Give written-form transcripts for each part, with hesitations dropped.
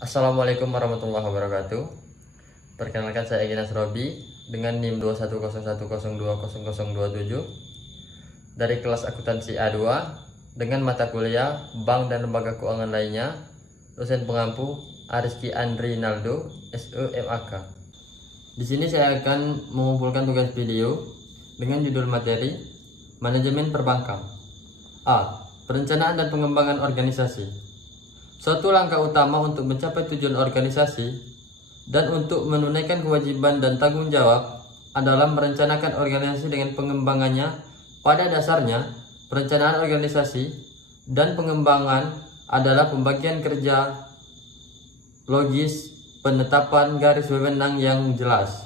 Assalamualaikum warahmatullahi wabarakatuh. Perkenalkan, saya Egnas Robi dengan NIM 21010200027 dari kelas akuntansi A2 dengan mata kuliah Bank dan Lembaga Keuangan lainnya. Dosen pengampu Ariski Andri Naldo, SEMAK. Di sini saya akan mengumpulkan tugas video dengan judul materi Manajemen Perbankan. A. Perencanaan dan pengembangan organisasi. Suatu langkah utama untuk mencapai tujuan organisasi dan untuk menunaikan kewajiban dan tanggung jawab adalah merencanakan organisasi dengan pengembangannya. Pada dasarnya, perencanaan organisasi dan pengembangan adalah pembagian kerja logis, penetapan garis wewenang yang jelas,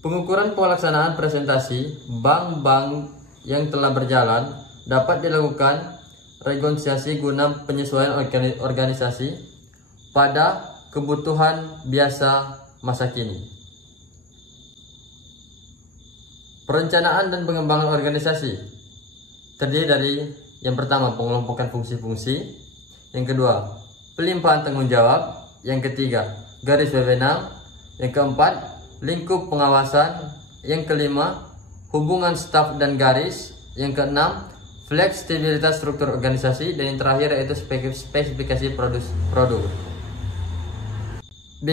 pengukuran pelaksanaan presentasi bank-bank yang telah berjalan dapat dilakukan rekonsiliasi guna penyesuaian organisasi pada kebutuhan biasa masa kini. Perencanaan dan pengembangan organisasi terdiri dari yang pertama, pengelompokan fungsi-fungsi, yang kedua, pelimpahan tanggung jawab, yang ketiga, garis wewenang, yang keempat, lingkup pengawasan, yang kelima, hubungan staf dan garis, yang keenam, fleksibilitas struktur organisasi, dan yang terakhir yaitu spesifikasi produk. B.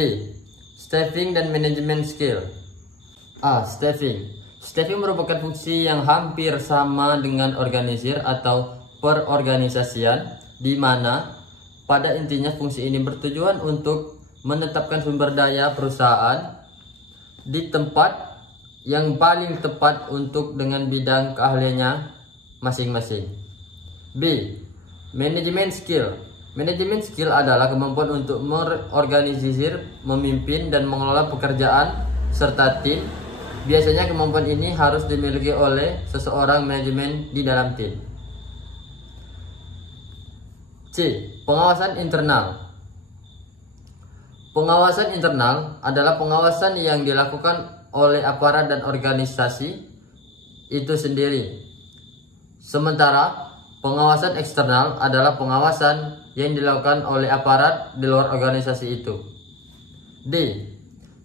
Staffing dan manajemen skill. A. Staffing. Staffing merupakan fungsi yang hampir sama dengan organisir atau perorganisasian, di mana pada intinya fungsi ini bertujuan untuk menetapkan sumber daya perusahaan di tempat yang paling tepat untuk dengan bidang keahliannya masing-masing. B. Manajemen skill. Manajemen skill adalah kemampuan untuk mengorganisir, memimpin, dan mengelola pekerjaan serta tim. Biasanya kemampuan ini harus dimiliki oleh seseorang manajemen di dalam tim. C. Pengawasan internal. Pengawasan internal adalah pengawasan yang dilakukan oleh aparat dan organisasi itu sendiri. Sementara pengawasan eksternal adalah pengawasan yang dilakukan oleh aparat di luar organisasi itu. D.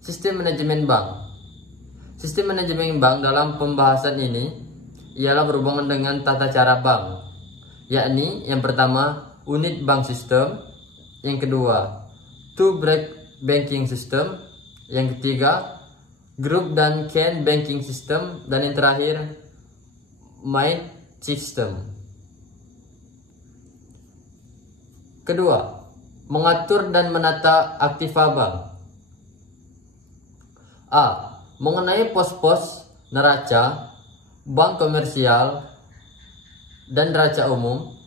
Sistem manajemen bank. Sistem manajemen bank dalam pembahasan ini ialah berhubungan dengan tata cara bank, yakni yang pertama, unit bank system, yang kedua, two-break banking system, yang ketiga, group dan chain banking system, dan yang terakhir, main system. Kedua, mengatur dan menata aktiva bank. A. Mengenai pos-pos neraca, bank komersial, dan neraca umum.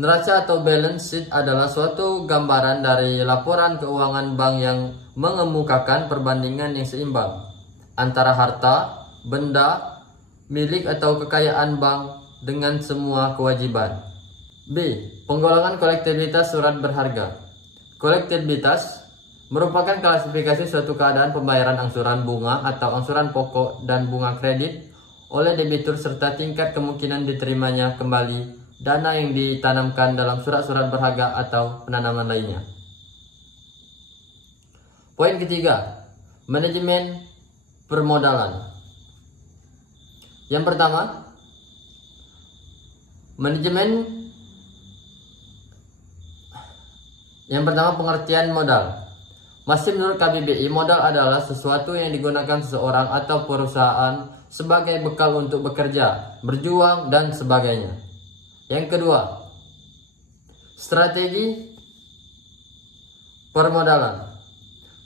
Neraca atau balance sheet adalah suatu gambaran dari laporan keuangan bank yang mengemukakan perbandingan yang seimbang antara harta, benda, milik atau kekayaan bank dengan semua kewajiban. B. Penggolongan kolektibilitas surat berharga. Kolektibilitas merupakan klasifikasi suatu keadaan pembayaran angsuran bunga atau angsuran pokok dan bunga kredit oleh debitur serta tingkat kemungkinan diterimanya kembali dana yang ditanamkan dalam surat-surat berharga atau penanaman lainnya. Poin ketiga, manajemen permodalan. Yang pertama, pengertian modal. Masih menurut KBBI, modal adalah sesuatu yang digunakan seseorang atau perusahaan sebagai bekal untuk bekerja, berjuang, dan sebagainya. Yang kedua, strategi permodalan.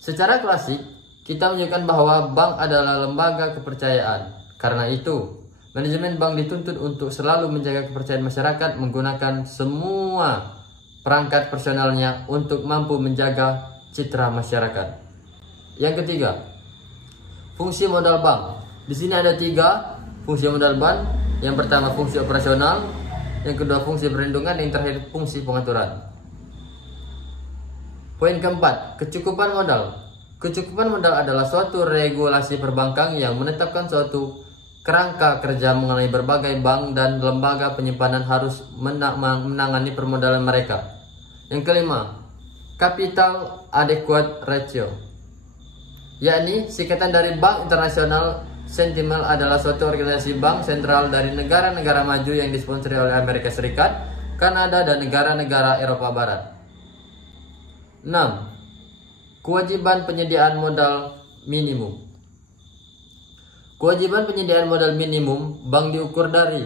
Secara klasik, kita menunjukkan bahwa bank adalah lembaga kepercayaan. Karena itu, manajemen bank dituntut untuk selalu menjaga kepercayaan masyarakat menggunakan semua perangkat personalnya untuk mampu menjaga citra masyarakat. Yang ketiga, fungsi modal bank. Di sini ada 3 fungsi modal bank. Yang pertama, fungsi operasional, yang kedua, fungsi perlindungan, yang terakhir, fungsi pengaturan. Poin keempat, kecukupan modal. Kecukupan modal adalah suatu regulasi perbankan yang menetapkan suatu kerangka kerja mengenai berbagai bank dan lembaga penyimpanan harus menangani permodalan mereka. Yang kelima, Capital Adequate Ratio, yakni singkatan dari Bank Internasional Sentimental, adalah suatu organisasi bank sentral dari negara-negara maju yang disponsori oleh Amerika Serikat, Kanada, dan negara-negara Eropa Barat. 6. Kewajiban penyediaan modal minimum. Kewajiban penyediaan modal minimum bank diukur dari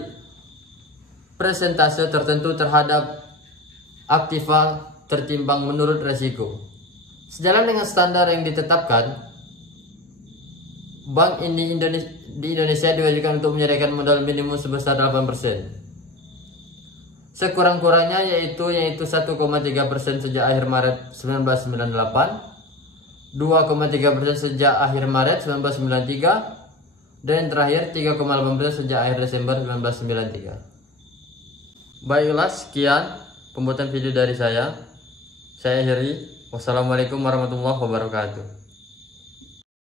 persentase tertentu terhadap aktiva tertimbang menurut resiko. Sejalan dengan standar yang ditetapkan, bank ini di Indonesia diwajibkan untuk menyediakan modal minimum sebesar 8%. Sekurang-kurangnya yaitu 1,3% sejak akhir Maret 1998, 2,3% sejak akhir Maret 1993, dan terakhir 3,8% sejak akhir Desember 1993. Baiklah, sekian pembuatan video dari saya. Saya akhiri. Wassalamualaikum warahmatullahi wabarakatuh.